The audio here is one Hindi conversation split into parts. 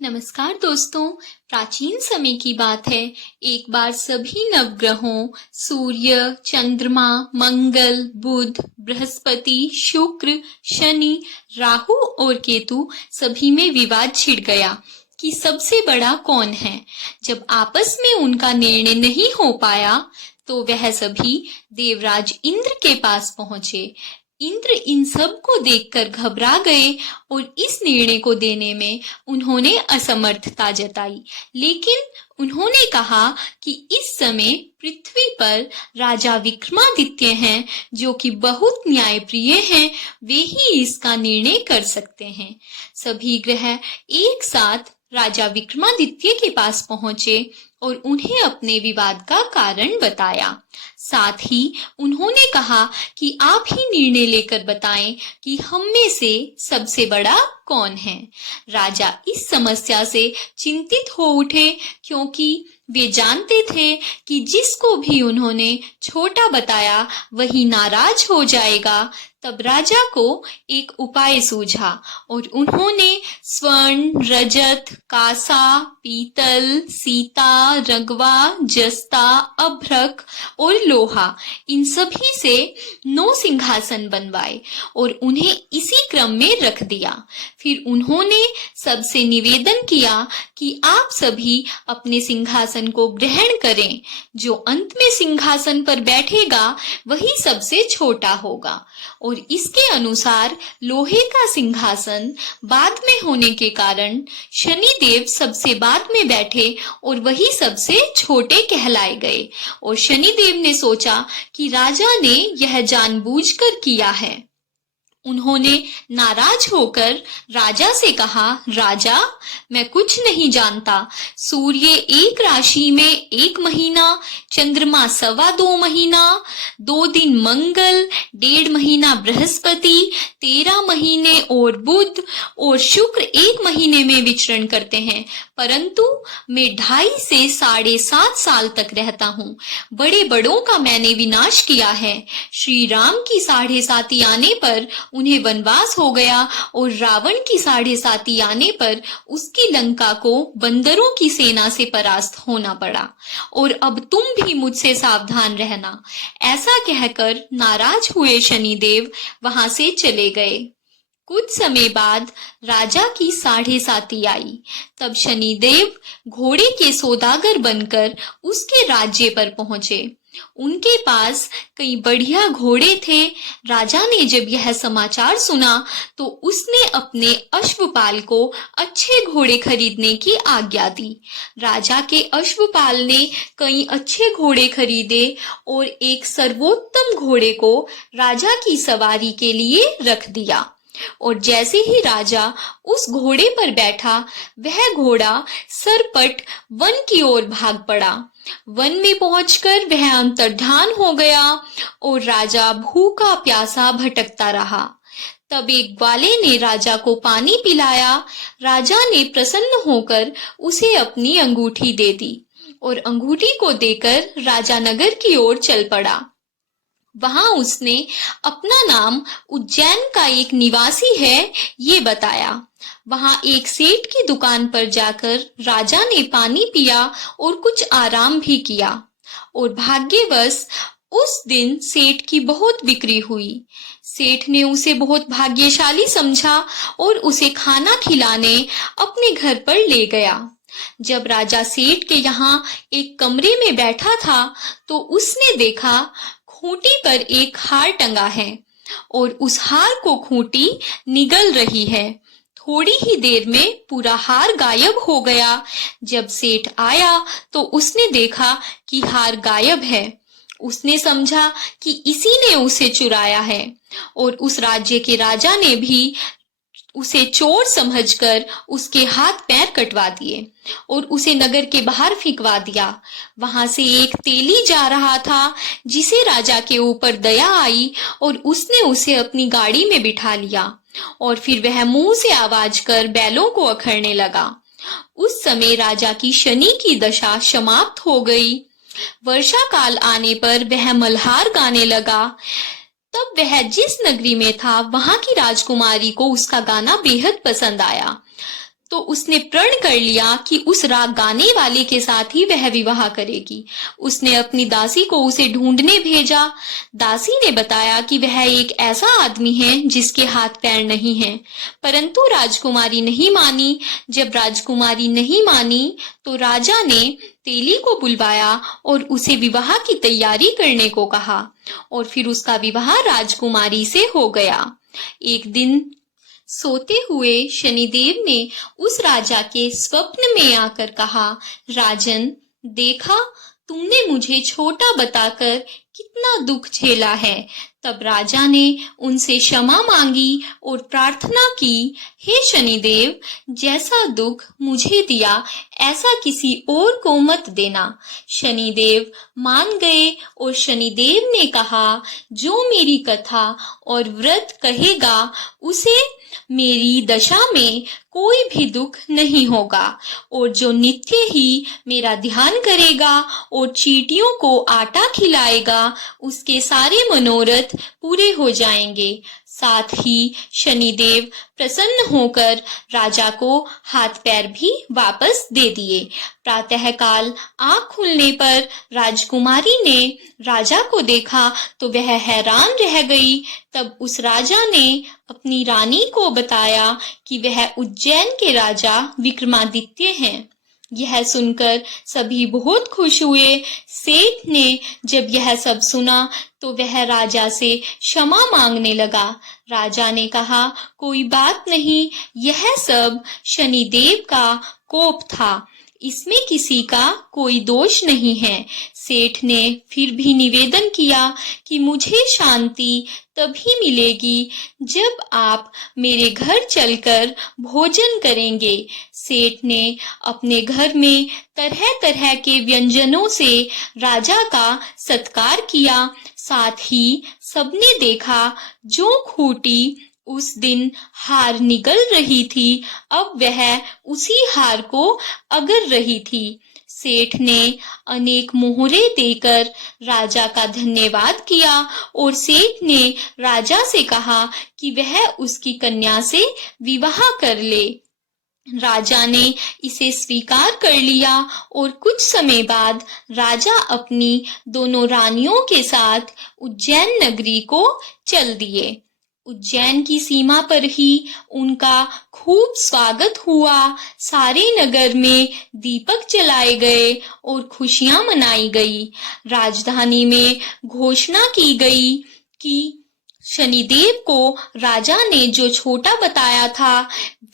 नमस्कार दोस्तों। प्राचीन समय की बात है। एक बार सभी नवग्रहों सूर्य, चंद्रमा, मंगल, बुध, बृहस्पति, शुक्र, शनि, राहु और केतु सभी में विवाद छिड़ गया कि सबसे बड़ा कौन है। जब आपस में उनका निर्णय नहीं हो पाया तो वह सभी देवराज इंद्र के पास पहुंचे। इंद्र इन सब को देखकर घबरा गए और इस निर्णय को देने में उन्होंने असमर्थता जताई। लेकिन उन्होंने कहा कि इस समय पृथ्वी पर राजा विक्रमादित्य हैं, जो कि बहुत न्यायप्रिय हैं। वे ही इसका निर्णय कर सकते हैं। सभी ग्रह एक साथ राजा विक्रमादित्य के पास पहुंचे और उन्हें अपने विवाद का कारण बताया। साथ ही उन्होंने कहा कि आप ही निर्णय लेकर बताएं कि हम में से सबसे बड़ा कौन है। राजा इस समस्या से चिंतित हो उठे, क्योंकि वे जानते थे कि जिसको भी उन्होंने छोटा बताया वही नाराज हो जाएगा। तब राजा को एक उपाय सूझा और उन्होंने स्वर्ण, रजत, कांसा, पीतल, सीता, रगवा, जस्ता, अभ्रक और लोहा, इन सभी से 9 सिंहासन बनवाए और उन्हें इसी क्रम में रख दिया। फिर उन्होंने सबसे निवेदन किया कि आप सभी अपने सिंहासन को ग्रहण करें। जो अंत में सिंहासन पर बैठेगा वही सबसे छोटा होगा। और इसके अनुसार लोहे का सिंहासन बाद में होने के कारण शनिदेव सबसे बाद में बैठे और वही सबसे छोटे कहलाए गए। और शनिदेव ने सोचा कि राजा ने यह जानबूझकर किया है। उन्होंने नाराज होकर राजा से कहा, राजा, मैं कुछ नहीं जानता। सूर्य एक राशि में 1 महीना, चंद्रमा 2.25 महीना, 2 दिन मंगल, 1.5 महीना बृहस्पति, 13 महीने और बुध और शुक्र 1 महीने में विचरण करते हैं। परंतु मैं 2.5 से 7.5 साल तक रहता हूँ। बड़े बड़ों का मैंने विनाश किया है। श्री राम की 7.5 आने पर उन्हें वनवास हो गया और रावण की 7.5 आने पर उसकी लंका को बंदरों की सेना से परास्त होना पड़ा। और अब तुम भी मुझसे सावधान रहना। ऐसा कहकर नाराज हुए शनिदेव वहां से चले गए। कुछ समय बाद राजा की 7.5 आई। तब शनिदेव घोड़े के सौदागर बनकर उसके राज्य पर पहुंचे। उनके पास कई बढ़िया घोड़े थे। राजा ने जब यह समाचार सुना तो उसने अपने अश्वपाल को अच्छे घोड़े खरीदने की आज्ञा दी। राजा के अश्वपाल ने कई अच्छे घोड़े खरीदे और एक सर्वोत्तम घोड़े को राजा की सवारी के लिए रख दिया। और जैसे ही राजा उस घोड़े पर बैठा, वह घोड़ा सरपट वन की ओर भाग पड़ा। वन में पहुंचकर वह अंतर्धान हो गया और राजा भूखा प्यासा भटकता रहा। तब एक ग्वाले ने राजा को पानी पिलाया। राजा ने प्रसन्न होकर उसे अपनी अंगूठी दे दी और अंगूठी को देकर राजा नगर की ओर चल पड़ा। वहां उसने अपना नाम उज्जैन का एक निवासी है ये बताया। वहां एक सेठ की दुकान पर जाकर राजा ने पानी पिया और कुछ आराम भी किया। और भाग्यवश उस दिन सेठ की बहुत बिक्री हुई। सेठ ने उसे बहुत भाग्यशाली समझा और उसे खाना खिलाने अपने घर पर ले गया। जब राजा सेठ के यहाँ एक कमरे में बैठा था तो उसने देखा खूंटी पर एक हार टंगा है और उस हार को खूंटी निगल रही है। थोड़ी ही देर में पूरा हार गायब हो गया। जब सेठ आया तो उसने देखा कि हार गायब है। उसने समझा कि इसी ने उसे चुराया है और उस राज्य के राजा ने भी उसे चोर समझकर उसके हाथ पैर कटवा दिए और उसे नगर के बाहर फेंकवा दिया। वहां से एक तेली जा रहा था, जिसे राजा के ऊपर दया आई और उसने उसे अपनी गाड़ी में बिठा लिया और फिर वह मुंह से आवाज कर बैलों को अखड़ने लगा। उस समय राजा की शनि की दशा समाप्त हो गई। वर्षा काल आने पर वह मल्हार गाने लगा। तब वह जिस नगरी में था वहां की राजकुमारी को उसका गाना बेहद पसंद आया। तो उसने प्रण कर लिया कि उस राग गाने वाले के साथ ही वह विवाह करेगी। उसने अपनी दासी को उसे ढूंढने भेजा। दासी ने बताया कि वह एक ऐसा आदमी है जिसके हाथ पैर नहीं हैं। परंतु राजकुमारी नहीं मानी। जब राजकुमारी नहीं मानी तो राजा ने तेली को बुलवाया और उसे विवाह की तैयारी करने को कहा और फिर उसका विवाह राजकुमारी से हो गया। एक दिन सोते हुए शनिदेव ने उस राजा के स्वप्न में आकर कहा, राजन, देखा, तुमने मुझे छोटा बताकर कितना दुख झेला है। तब राजा ने उनसे क्षमा मांगी और प्रार्थना की, हे शनिदेव, जैसा दुख मुझे दिया ऐसा किसी और को मत देना। शनिदेव मान गए और शनिदेव ने कहा, जो मेरी कथा और व्रत कहेगा उसे मेरी दशा में कोई भी दुख नहीं होगा, और जो नित्य ही मेरा ध्यान करेगा और चींटियों को आटा खिलाएगा उसके सारे मनोरथ पूरे हो जाएंगे। साथ ही शनिदेव प्रसन्न होकर राजा को हाथ पैर भी वापस दे दिए। प्रातःकाल आँख खुलने पर राजकुमारी ने राजा को देखा तो वह हैरान रह गई। तब उस राजा ने अपनी रानी को बताया कि वह उज्जैन के राजा विक्रमादित्य हैं। यह सुनकर सभी बहुत खुश हुए। सेठ ने जब यह सब सुना तो वह राजा से क्षमा मांगने लगा। राजा ने कहा, कोई बात नहीं, यह सब शनिदेव का कोप था, इसमें किसी का कोई दोष नहीं है। सेठ ने फिर भी निवेदन किया कि मुझे शांति तभी मिलेगी जब आप मेरे घर चलकर भोजन करेंगे। सेठ ने अपने घर में तरह तरह के व्यंजनों से राजा का सत्कार किया। साथ ही सबने देखा जो खूंटी उस दिन हार निगल रही थी, अब वह उसी हार को अगर रही थी। सेठ ने अनेक मोहरे देकर राजा का धन्यवाद किया और सेठ ने राजा से कहा कि वह उसकी कन्या से विवाह कर ले। राजा ने इसे स्वीकार कर लिया और कुछ समय बाद राजा अपनी दोनों रानियों के साथ उज्जैन नगरी को चल दिए। उज्जैन की सीमा पर ही उनका खूब स्वागत हुआ। सारे नगर में दीपक जलाए गए और खुशियां मनाई गई। राजधानी में घोषणा की गई कि शनिदेव को राजा ने जो छोटा बताया था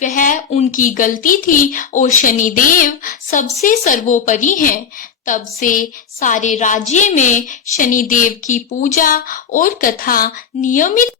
वह उनकी गलती थी और शनिदेव सबसे सर्वोपरि हैं। तब से सारे राज्य में शनिदेव की पूजा और कथा नियमित